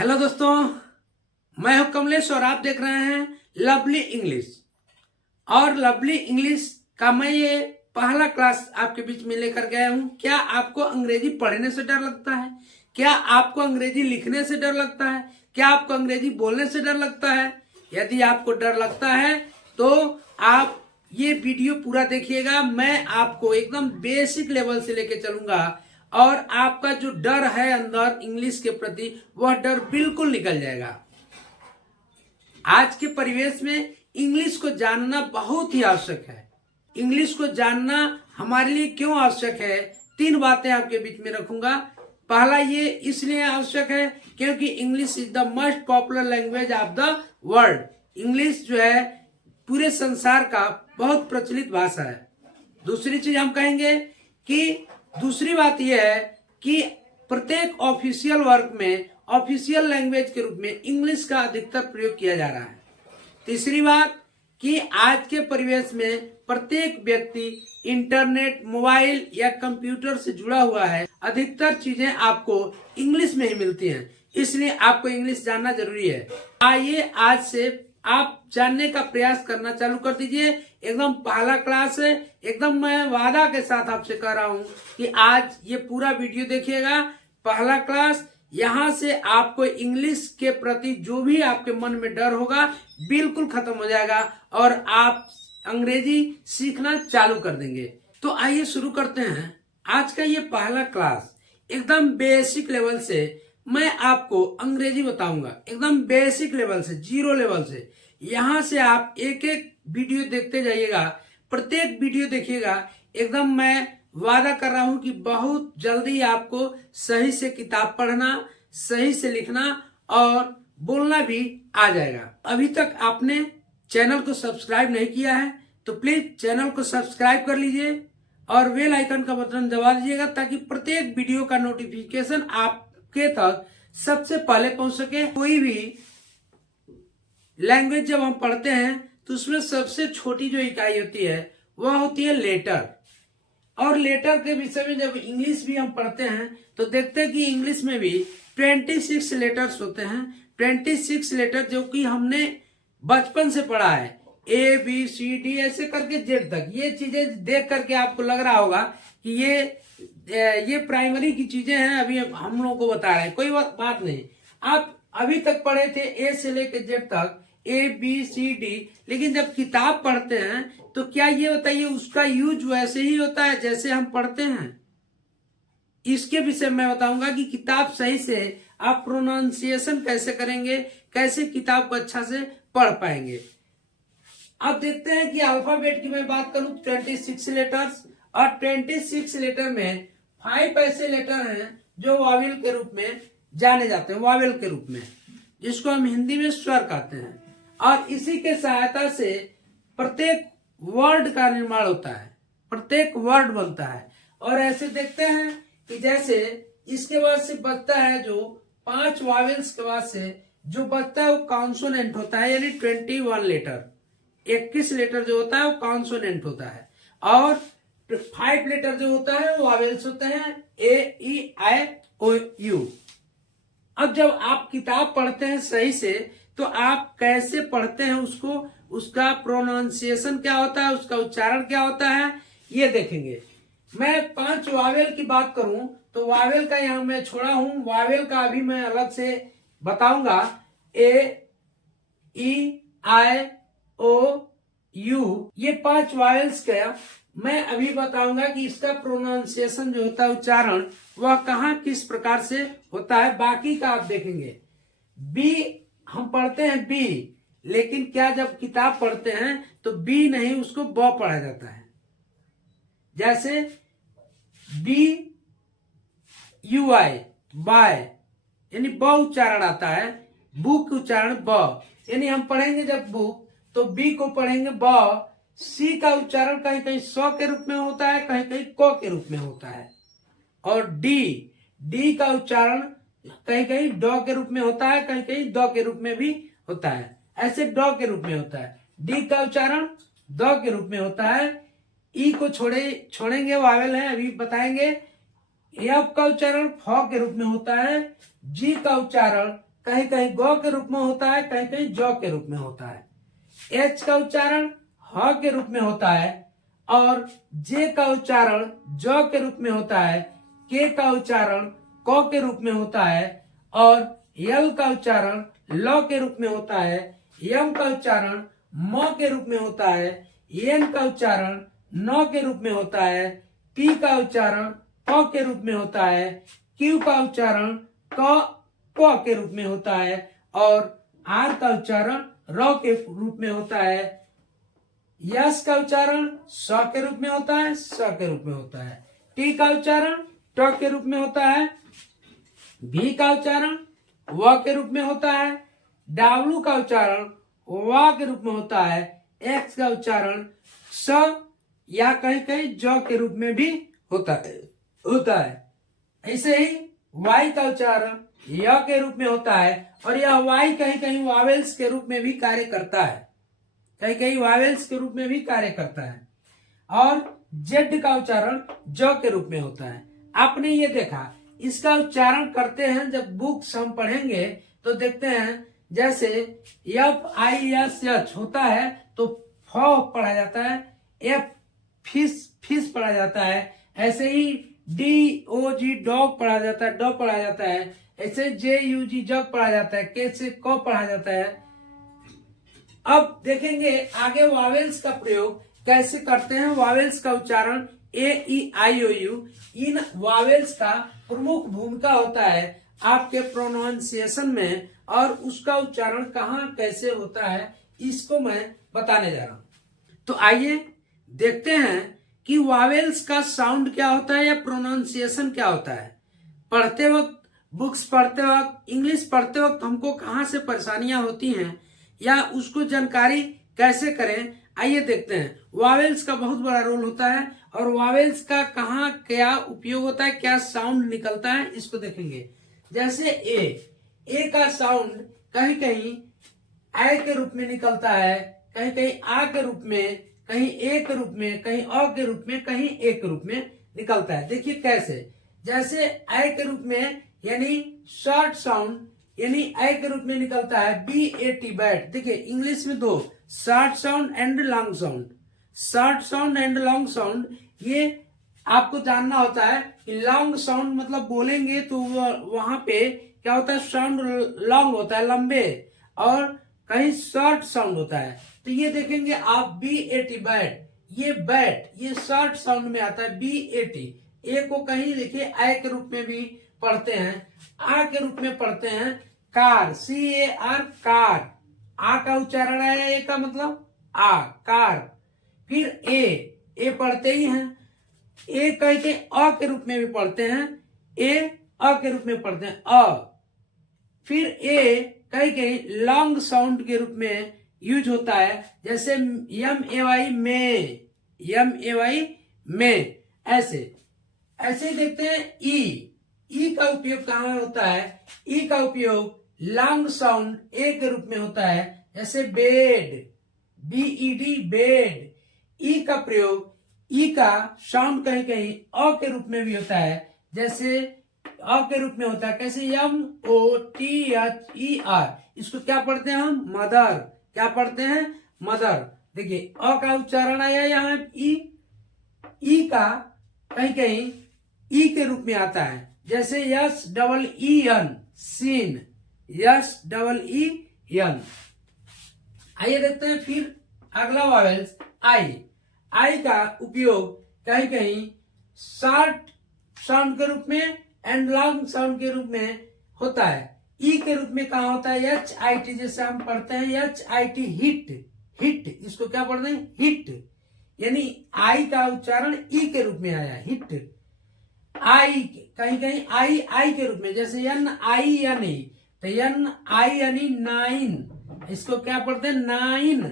Hello दोस्तों, मैं हूं कमलेश और आप देख रहे हैं लवली इंग्लिश। और लवली इंग्लिश का मैं ये पहला क्लास आपके बीच में लेकर गया हूं। क्या आपको अंग्रेजी पढ़ने से डर लगता है? क्या आपको अंग्रेजी लिखने से डर लगता है? क्या आपको अंग्रेजी बोलने से डर लगता है? यदि आपको डर लगता है तो आप ये वीडियो पूरा देखिएगा। मैं आपको एकदम बेसिक लेवल से लेके चलूंगा और आपका जो डर है अंदर इंग्लिश के प्रति, वह डर बिल्कुल निकल जाएगा। आज के परिवेश में इंग्लिश को जानना बहुत ही आवश्यक है। इंग्लिश को जानना हमारे लिए क्यों आवश्यक है, 3 बातें आपके बीच में रखूंगा। पहला, ये इसलिए आवश्यक है क्योंकि English is the most popular language of the world. English जो है पूरे संसार का बहुत प्रचलित भाषा है। दूसरी चीज हम कहेंगे कि दूसरी बात यह है कि प्रत्येक ऑफिशियल वर्क में ऑफिशियल लैंग्वेज के रूप में इंग्लिश का अधिकतर प्रयोग किया जा रहा है। तीसरी बात कि आज के परिवेश में प्रत्येक व्यक्ति इंटरनेट, मोबाइल या कंप्यूटर से जुड़ा हुआ है। अधिकतर चीजें आपको इंग्लिश में ही मिलती हैं, इसलिए आपको इंग्लिश जानना जरूरी है। आइए आज से आप जानने का प्रयास करना चालू कर दीजिए। एकदम पहला क्लास है। एकदम मैं वादा के साथ आपसे कह रहा हूं कि आज ये पूरा वीडियो देखिएगा। पहला क्लास, यहाँ से आपको इंग्लिश के प्रति जो भी आपके मन में डर होगा बिल्कुल खत्म हो जाएगा और आप अंग्रेजी सीखना चालू कर देंगे। तो आइए शुरू करते हैं आज का ये पहला क्लास। एकदम बेसिक लेवल से मैं आपको अंग्रेजी बताऊंगा, एकदम बेसिक लेवल से, 0 लेवल से। यहाँ से आप एक एक वीडियो देखते जाइएगा, प्रत्येक वीडियो देखिएगा। एकदम मैं वादा कर रहा हूं कि बहुत जल्दी आपको सही से किताब पढ़ना, सही से लिखना और बोलना भी आ जाएगा। अभी तक आपने चैनल को सब्सक्राइब नहीं किया है तो प्लीज चैनल को सब्सक्राइब कर लीजिए और बेल आइकन का बटन दबा दीजिएगा ताकि प्रत्येक वीडियो का नोटिफिकेशन आपके तक सबसे पहले पहुंच सके। कोई भी लैंग्वेज जब हम पढ़ते हैं तो उसमें सबसे छोटी जो इकाई होती है वह होती है लेटर। और लेटर के विषय में जब इंग्लिश भी हम पढ़ते हैं तो देखते हैं कि इंग्लिश में भी 26 लेटर्स होते हैं। 26 लेटर जो कि हमने बचपन से पढ़ा है, ABCD ऐसे करके Z तक। ये चीजें देख करके आपको लग रहा होगा कि ये प्राइमरी की चीजें हैं, अभी हम लोगों को बता रहे हैं। कोई बात नहीं, आप अभी तक पढ़े थे A से लेकर Z तक, ABCD। लेकिन जब किताब पढ़ते हैं तो क्या ये बताइए उसका यूज वैसे ही होता है जैसे हम पढ़ते हैं? इसके विषय में बताऊंगा कि किताब सही से आप प्रोनाउंसिएशन कैसे करेंगे, कैसे किताब को अच्छा से पढ़ पाएंगे। अब देखते हैं कि अल्फाबेट की मैं बात करूं 26 लेटर्स, और 26 लेटर में 5 ऐसे लेटर हैं जो वावेल के रूप में जाने जाते हैं, वावेल के रूप में, जिसको हम हिंदी में स्वर कहते हैं। और इसी के सहायता से प्रत्येक वर्ड का निर्माण होता है, प्रत्येक वर्ड बनता है। और ऐसे देखते हैं कि जैसे इसके बाद से बचता है जो 5 वावेल्स के बाद से जो बचता है वो कॉन्सोनेंट होता है, यानी 21 लेटर। 21 लेटर जो होता है वो कॉन्सोनेंट होता है और 5 लेटर जो होता है वो वावेल्स होते हैं, AEIOU। अब जब आप किताब पढ़ते हैं सही से तो आप कैसे पढ़ते हैं उसको, उसका प्रोनाउंसिएशन क्या होता है, उसका उच्चारण क्या होता है, ये देखेंगे। मैं 5 वावेल की बात करूं तो वावेल का यहां मैं छोड़ा हूं, वावेल का अभी मैं अलग से बताऊंगा। AEIOU, ये 5 वावेल्स का मैं अभी बताऊंगा कि इसका प्रोनाउंसिएशन जो होता है, उच्चारण, वह कहां किस प्रकार से होता है। बाकी का आप देखेंगे। बी हम पढ़ते हैं बी, लेकिन क्या जब किताब पढ़ते हैं तो बी नहीं, उसको ब पढ़ा जाता है। जैसे BUI, बाय, यानी ब उच्चारण आता है। बुक उच्चारण ब, यानी हम पढ़ेंगे जब बुक तो बी को पढ़ेंगे ब। सी का उच्चारण कहीं कहीं स के रूप में होता है, कहीं कहीं क के रूप में होता है। और डी का उच्चारण कहीं कहीं ड के रूप में होता है, कहीं कहीं द के रूप में भी होता है। ऐसे ड के रूप में होता है। डी का उच्चारण द के रूप में होता है। ई को छोड़ेंगे, वावेल है, अभी बताएंगे। एफ का उच्चारण फ के रूप में होता है। जी का उच्चारण कहीं कहीं गौ के रूप में होता है, कहीं कहीं जौ के रूप में होता है। एच का उच्चारण ह के रूप में होता है और जे का उच्चारण जौ के रूप में होता है, के का उच्चारण क के रूप में होता है और यल का उच्चारण ल के रूप में होता है, यम का उच्चारण म के रूप में होता है, एन का उच्चारण न के रूप में होता है, पी का उच्चारण प के रूप में होता है, क्यू का उच्चारण क के रूप में होता है और आर का उच्चारण र के रूप में होता है। यस का उच्चारण स के रूप में होता है, स के रूप में होता है। टी का उच्चारण ट के रूप में होता है। भी का उच्चारण व के रूप में होता है। डब्ल्यू का उच्चारण व के रूप में होता है। एक्स का उच्चारण स या कहीं कहीं ज के रूप में भी होता है। ऐसे ही वाई का उच्चारण य के रूप में होता है और यह वाई कहीं कहीं वावेल्स के रूप में भी कार्य करता है, कहीं कहीं वावेल्स के रूप में भी कार्य करता है। और जेड का उच्चारण ज के रूप में होता है। आपने ये देखा, इसका उच्चारण करते हैं जब बुक्स हम पढ़ेंगे तो देखते हैं, जैसे एफ आई एस एच होता है तो फ पढ़ा जाता है, एफ फिश पढ़ा जाता है, ऐसे ही डी ओ जी डॉग पढ़ा जाता है, डॉग पढ़ा जाता है, ऐसे जे यू जी जग पढ़ा जाता है, के से क पढ़ा जाता है। अब देखेंगे आगे वावेल्स का प्रयोग कैसे करते हैं। वावेल्स का उच्चारण ए ई आई ओ यू, इन वावेल्स का प्रमुख भूमिका होता है आपके प्रोनाउंसिएशन में और उसका उच्चारण कहाँ कैसे होता है इसको मैं बताने जा रहा हूं। तो आइए देखते हैं कि वावेल्स का साउंड क्या होता है या प्रोनाउंसिएशन क्या होता है। पढ़ते वक्त, बुक्स पढ़ते वक्त, इंग्लिश पढ़ते वक्त हमको कहाँ से परेशानियां होती हैं या उसको जानकारी कैसे करें, आइए देखते हैं। वावेल्स का बहुत बड़ा रोल होता है और वावेल्स का कहाँ क्या उपयोग होता है, क्या साउंड निकलता है, इसको देखेंगे। जैसे ए का साउंड कहीं कहीं आई के रूप में निकलता है, कहीं कहीं आ के रूप में, कहीं ए के रूप में, कहीं अ के रूप में, कहीं ए के रूप में निकलता है। देखिए कैसे, जैसे आई के रूप में यानी शॉर्ट साउंड यानी आई के रूप में निकलता है बी ए टी बैट। देखिए इंग्लिश में दो, short sound and long sound. Short sound and long sound ये आपको जानना होता है कि लॉन्ग साउंड मतलब बोलेंगे तो वहां पे क्या होता है, साउंड लॉन्ग होता है, लंबे, और कहीं शॉर्ट साउंड होता है। तो ये देखेंगे आप बी ए टी बैट, ये बैट ये शॉर्ट साउंड में आता है बी ए टी। ए को कहीं देखिए आई के रूप में भी पढ़ते हैं, आ के रूप में पढ़ते हैं car, C A R car, आ का उच्चारण आया, ए का मतलब आ कार। फिर ए पढ़ते ही हैं, ए कह के अ के रूप में भी पढ़ते हैं, ए अ के रूप में पढ़ते हैं अ। फिर ए कहीं कहीं लॉन्ग साउंड के रूप में यूज होता है, जैसे यम ए वाई में, यम ए वाई में, ऐसे ऐसे देखते हैं। ई का उपयोग कहाँ होता है, ई का उपयोग लॉन्ग साउंड ए के रूप में होता है, जैसे bed, B E D bed. ई का प्रयोग, ई का साउंड कहीं कहीं अ के रूप में भी होता है, जैसे अ के रूप में होता है, कैसे M O T H E R, इसको क्या पढ़ते हैं हम, मदर, क्या पढ़ते हैं, मदर। देखिए अ का उच्चारण आया यहाँ ई का कहीं कहीं ई के रूप में आता है, जैसे S double E N scene, S double E N. आइए देखते हैं फिर अगला वावेल्स आई का उपयोग कहीं कहीं शॉर्ट साउंड के रूप में एंड लॉन्ग साउंड के रूप में होता है। ई के रूप में कहा होता है एच आई टी, जैसे हम पढ़ते हैं H I T hit, hit, इसको क्या पढ़ते हैं, हिट, यानी आई का उच्चारण ई के रूप में आया, हिट। आई कहीं कहीं आई के रूप में, जैसे एन आई एन ई, तो N I N E nine, इसको क्या पढ़ते हैं, nine,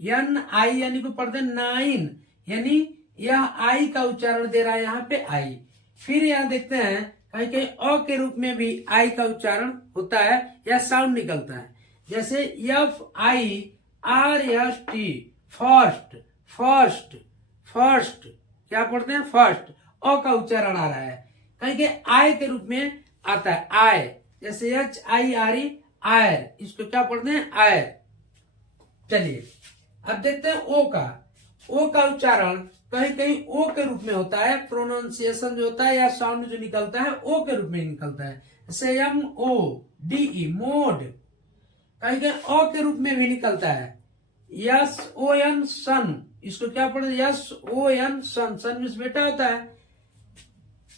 N I N E को पढ़ते हैं नाइन, यानी यह आई का उच्चारण दे रहा है यहाँ पे आई। फिर यहाँ देखते हैं कहीं कहीं अ के रूप में भी आई का उच्चारण होता है या साउंड निकलता है, जैसे F I R S T, first, first, first, क्या पढ़ते हैं, फर्स्ट, अ का उच्चारण आ रहा है, कहीं के आई के रूप में आता है, आय, जैसे HIRE आयर, इसको क्या पढ़ते हैं? आयर। चलिए अब देखते हैं ओ का। ओ का उच्चारण कहीं कहीं ओ के रूप में होता है, प्रोनाउंसिएशन जो होता है या साउंड जो निकलता है ओ के रूप में निकलता है। जैसे MODE मोड, कहीं कहीं ओ के रूप में भी निकलता है। SON सन, इसको क्या पढ़ते हैं? SON सन, सन मीन्स बेटा होता है।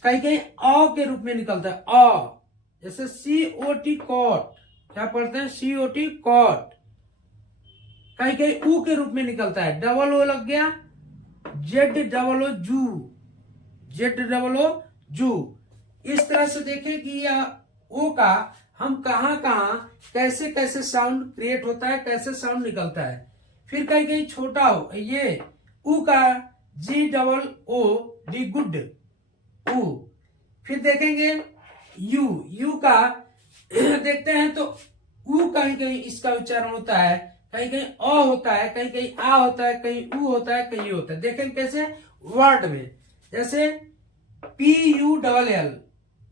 कहीं कहीं अ के रूप में निकलता है अ, जैसे COT कॉट, क्या पढ़ते हैं? COT cot. कहीं कहीं ऊ के रूप में निकलता है, डबल ओ लग गया, ZOO जू, ZOO जू। इस तरह से देखें कि यह ओ का हम कहां कहां कैसे कैसे साउंड क्रिएट होता है, कैसे साउंड निकलता है। फिर कहीं कहीं छोटा हो, ये ऊ का GOOD गुड, ऊ। फिर देखेंगे यू का देखते हैं तो ऊ कहीं कहीं इसका उच्चारण होता है, कहीं कहीं अ होता है, कहीं कहीं आ होता है, कहीं ऊ होता है, कहीं होता है। देखें कैसे? वर्ड में जैसे PULL,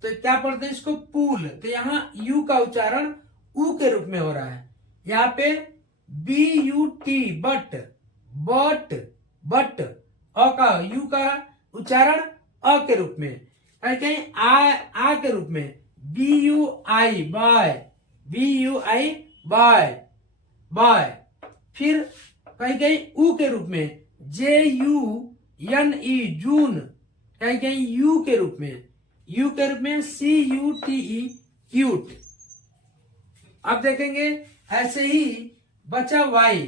तो क्या पढ़ते हैं इसको? पूल। तो यहाँ यू का उच्चारण ऊ के रूप में हो रहा है। यहाँ पे BUT बट, बट अ का, यू का उच्चारण अ के रूप में। कहीं कहीं आ के रूप में BUI बाय, BUI बाय। फिर कहीं कहीं ऊ के रूप में JUNE जून, कहीं कहीं यू के रूप में, CUTE क्यूट। अब देखेंगे ऐसे ही बचा वाई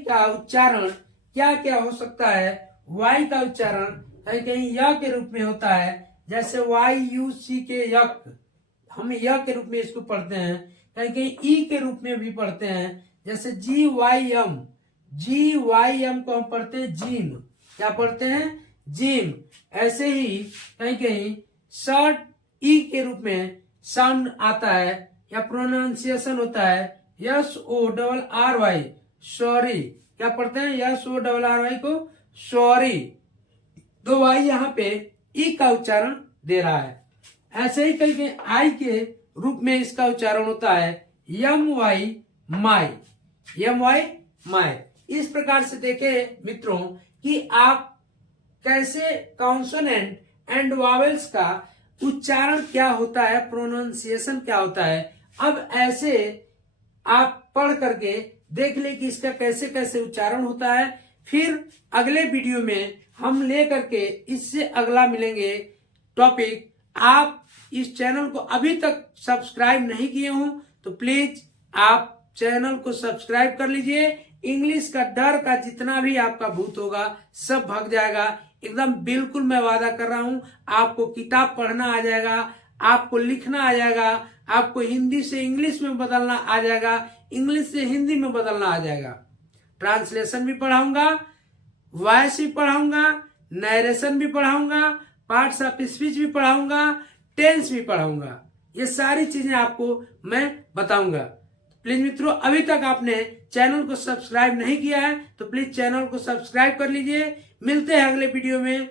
का उच्चारण क्या क्या हो सकता है? वाई का उच्चारण कहीं कहीं य के रूप में होता है, जैसे YUCK यक, हम य के रूप में इसको पढ़ते हैं। कहीं कहीं ई के रूप में भी पढ़ते हैं, जैसे GYM को हम पढ़ते हैं जिम, क्या पढ़ते हैं? जिम। ऐसे ही कहीं कहीं शॉर्ट ई के रूप में साउंड आता है या प्रोनाउंसिएशन होता है, SORRY सॉरी, क्या पढ़ते हैं? SORRY को सॉरी। तो वाई यहाँ पे ई का उच्चारण दे रहा है। ऐसे ही कहीं कहीं आई के रूप में इसका उच्चारण होता है MY माई। इस प्रकार से देखें मित्रों कि आप कैसे कॉन्सोनेंट एंड वावेल्स का उच्चारण क्या होता है, प्रोनाउंसिएशन क्या होता है। अब ऐसे आप पढ़ करके देख ले कि इसका कैसे कैसे उच्चारण होता है। फिर अगले वीडियो में हम ले करके इससे अगला मिलेंगे टॉपिक। आप इस चैनल को अभी तक सब्सक्राइब नहीं किए हो तो प्लीज आप चैनल को सब्सक्राइब कर लीजिए। इंग्लिश का डर का जितना भी आपका भूत होगा सब भाग जाएगा, एकदम बिल्कुल मैं वादा कर रहा हूं। आपको किताब पढ़ना आ जाएगा, आपको लिखना आ जाएगा, आपको हिंदी से इंग्लिश में बदलना आ जाएगा, इंग्लिश से हिंदी में बदलना आ जाएगा। ट्रांसलेशन भी पढ़ाऊंगा, वॉइस भी पढ़ाऊंगा, नरेशन भी पढ़ाऊंगा, पार्ट्स ऑफ स्पीच भी पढ़ाऊंगा, टेंस भी पढ़ाऊंगा। ये सारी चीजें आपको मैं बताऊंगा। प्लीज मित्रों, अभी तक आपने चैनल को सब्सक्राइब नहीं किया है तो प्लीज चैनल को सब्सक्राइब कर लीजिए। मिलते हैं अगले वीडियो में।